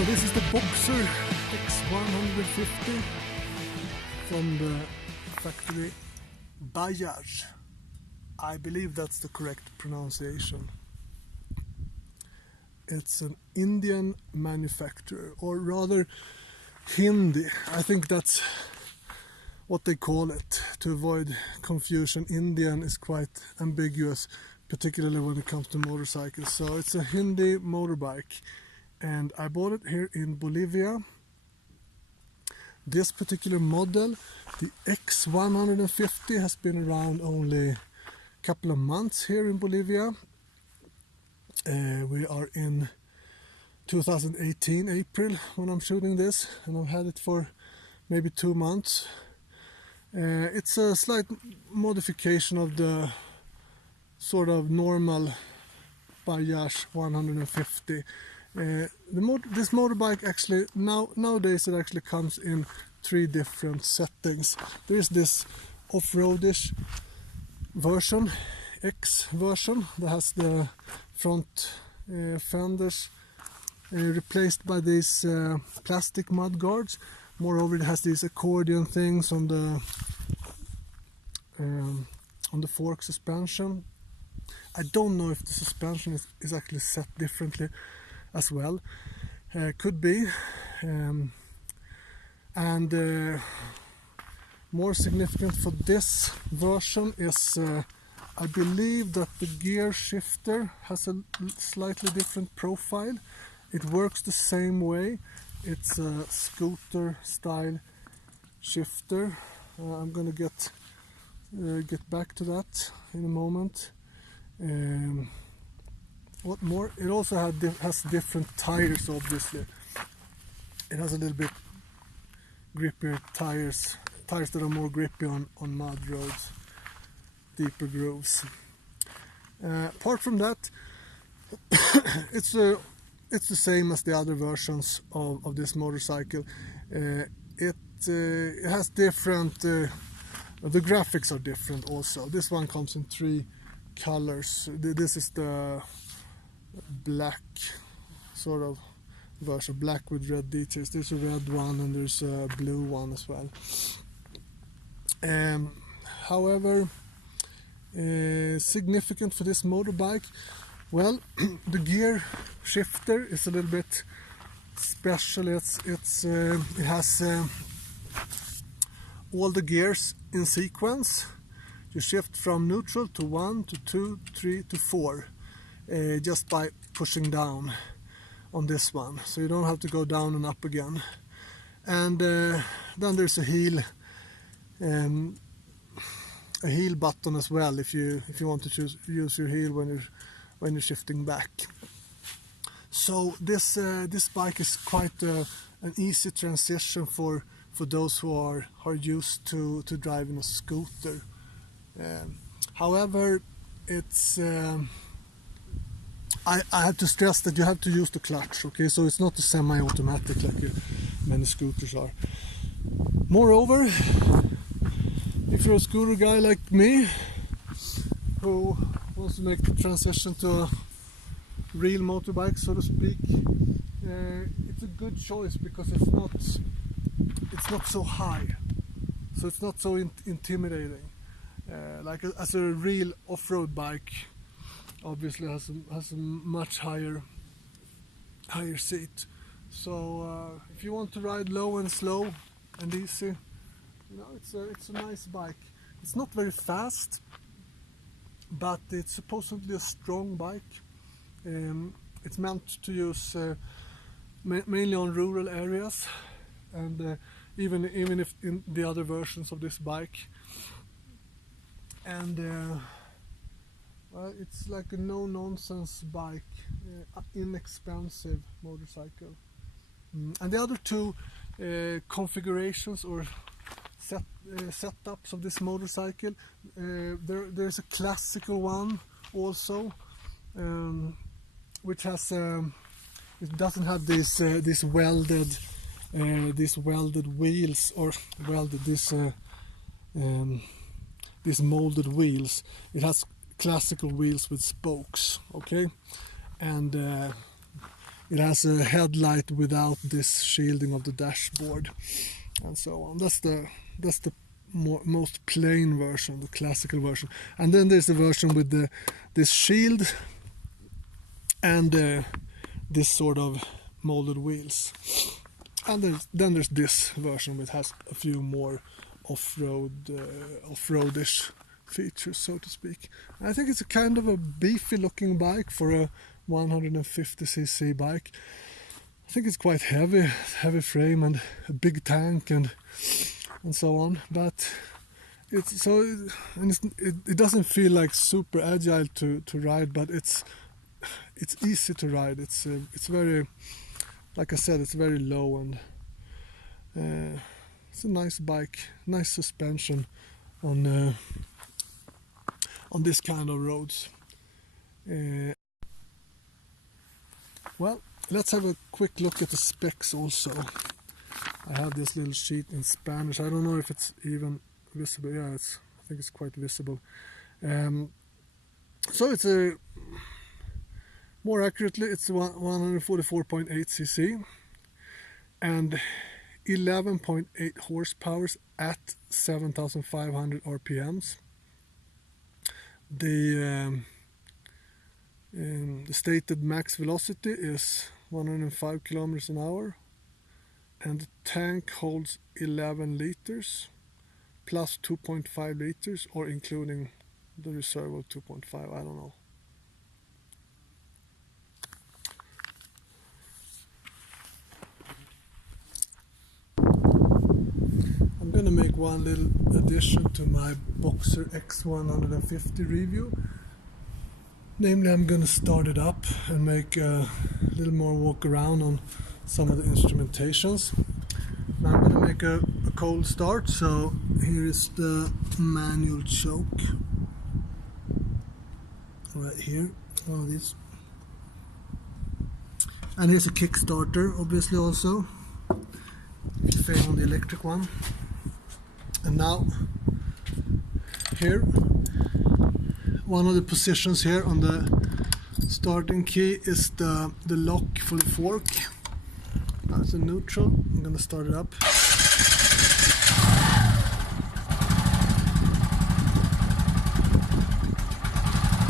So this is the Boxer X150 from the factory Bajaj. I believe that's the correct pronunciation. It's an Indian manufacturer, or rather Hindi. I think that's what they call it, to avoid confusion. Indian is quite ambiguous, particularly when it comes to motorcycles. So it's a Hindi motorbike, and I bought it here in Bolivia. This particular model, the X150, has been around only a couple of months here in Bolivia. We are in 2018 April when I'm shooting this, and I've had it for maybe 2 months. It's a slight modification of the sort of normal Bajaj 150. This motorbike actually nowadays it actually comes in 3 different settings. There is this off-roadish version, X version, that has the front fenders replaced by these plastic mud guards. Moreover, it has these accordion things on the fork suspension. I don't know if the suspension is actually set differently as well. Could be. And more significant for this version is I believe that the gear shifter has a slightly different profile. It works the same way. It's a scooter style shifter. I'm gonna get back to that in a moment. What more? It also has different tires, obviously. It has a little bit grippier tires that are more grippy on mud roads, deeper grooves. Apart from that, it's the same as the other versions of this motorcycle. It has different, the graphics are different also. This one comes in 3 colors. This is the black sort of version, black with red details. There's a red one and there's a blue one as well. However, significant for this motorbike, well, the gear shifter is a little bit special. It has all the gears in sequence. You shift from neutral to 1 to 2, 3 to 4 just by pushing down on this one. So you don't have to go down and up again. And then there's a heel button as well if you want to use your heel when you're shifting back. So this bike is quite an easy transition for those who are used to driving a scooter. However, it's I have to stress that you have to use the clutch, okay? So it's not a semi-automatic like many scooters are. Moreover, if you're a scooter guy like me who wants to make the transition to a real motorbike, so to speak, it's a good choice because it's not so high, so it's not so intimidating. Like as a real off-road bike, obviously has a much higher seat. So if you want to ride low and slow and easy, it's a nice bike. It's not very fast, but it's supposedly a strong bike. It's meant to use mainly on rural areas, and even if in the other versions of this bike. And well, it's like a no-nonsense bike, inexpensive motorcycle. And the other 2 configurations or setups of this motorcycle, there's a classical one also, which has it doesn't have these welded wheels, or welded these molded wheels. It has classical wheels with spokes, okay, and it has a headlight without this shielding of the dashboard, and so on. That's the most plain version, the classical version. And then there's a version with this shield and this sort of molded wheels. And then there's this version which has a few more off-roadish features, so to speak. I think it's a kind of a beefy looking bike for a 150cc bike. I think it's quite heavy frame and a big tank and so on, but it doesn't feel like super agile to ride, but it's easy to ride. It's very, like I said, it's very low, and it's a nice bike, nice suspension on this kind of roads. Well, let's have a quick look at the specs also. I have this little sheet in Spanish. I don't know if it's even visible. Yeah, I think it's quite visible. So it's more accurately, it's 144.8cc and 11.8 horsepower at 7,500 RPMs. The stated max velocity is 105 kilometers an hour, and the tank holds 11 liters plus 2.5 liters, or including the reserve of 2.5, I don't know. I'm gonna make one little addition to my Boxer X150 review. Namely, I'm gonna start it up and make a little more walk around on some of the instrumentations. Now I'm gonna make a cold start, so here is the manual choke right here, one of these, and here's a Kickstarter, obviously, also if you fail on the electric one. And now here, one of the positions here on the starting key is the lock for the fork. Now it's in neutral. I'm gonna start it up.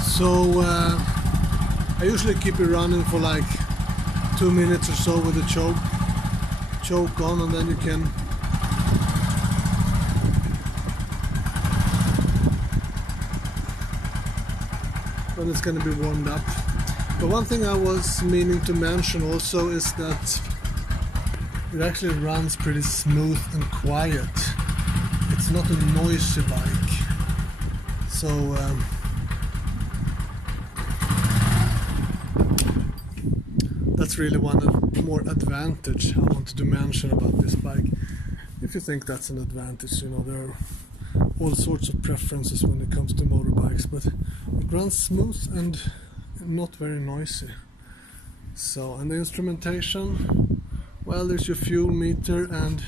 So I usually keep it running for like 2 minutes or so with the choke on, and then you can when it's going to be warmed up. But one thing I was meaning to mention also is that it actually runs pretty smooth and quiet. It's not a noisy bike, so that's really one more advantage I wanted to mention about this bike. If you think that's an advantage, you know, there are all sorts of preferences when it comes to motorbikes, but it runs smooth and not very noisy. So, and the instrumentation, well, there's your fuel meter and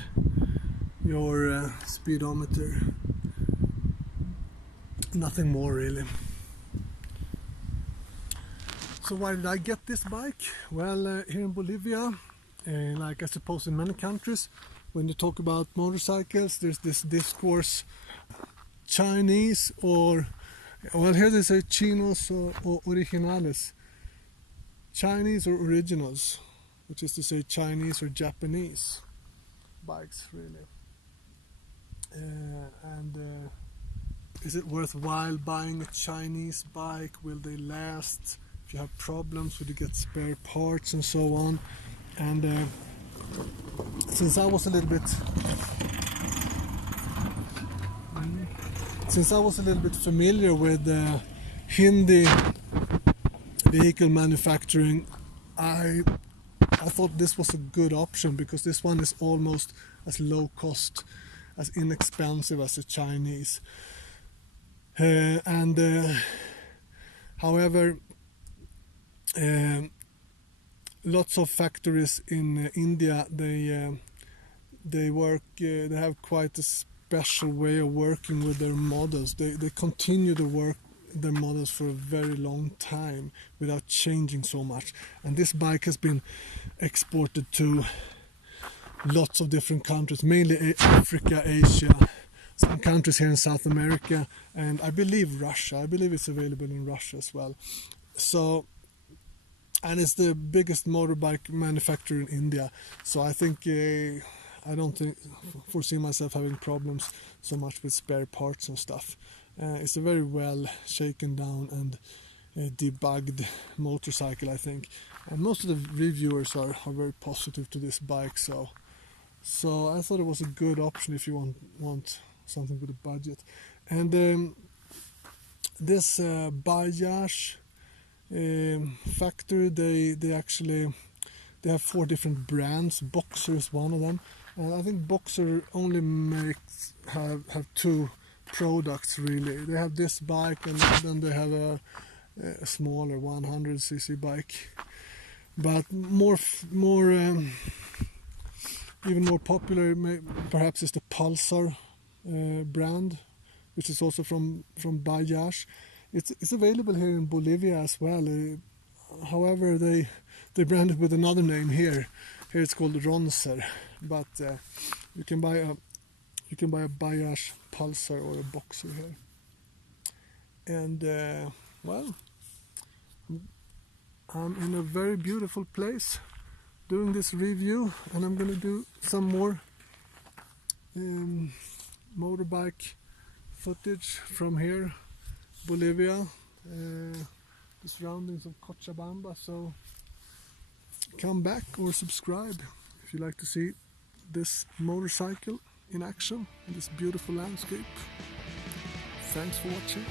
your speedometer. Nothing more really. So why did I get this bike? Well, here in Bolivia, like I suppose in many countries, when you talk about motorcycles, there's this discourse, Chinese or, well, here they say chinos or originales, Chinese or originals, which is to say Chinese or Japanese bikes, really. Is it worthwhile buying a Chinese bike? Will they last? If you have problems, will you get spare parts and so on? And since I was a little bit familiar with Hindi vehicle manufacturing, I thought this was a good option, because this one is almost as low cost, as inexpensive as the Chinese. However, lots of factories in India, they have quite a special way of working with their models. They continue the work their models for a very long time without changing so much. And this bike has been exported to lots of different countries, mainly Africa, Asia, some countries here in South America, and I believe Russia. I believe it's available in Russia as well. So, and it's the biggest motorbike manufacturer in India. So I think I don't foresee myself having problems so much with spare parts and stuff. It's a very well shaken down and debugged motorcycle, I think. And most of the reviewers are very positive to this bike. So I thought it was a good option if you want something with a budget. And this Bajaj factory, they have 4 different brands. Boxer is one of them, and I think Boxer only have 2 products really. They have this bike, and then they have a smaller 100cc bike. But even more popular perhaps is the Pulsar brand, which is also from Bajaj. It's available here in Bolivia as well. However, they brand it with another name here. Here it's called Ronser, but you can buy a Bajaj Pulsar or a Boxer here. And well, I'm in a very beautiful place doing this review, and I'm gonna do some more motorbike footage from here, Bolivia, the surroundings of Cochabamba. So come back or subscribe if you like to see this motorcycle in action in this beautiful landscape. Thanks for watching.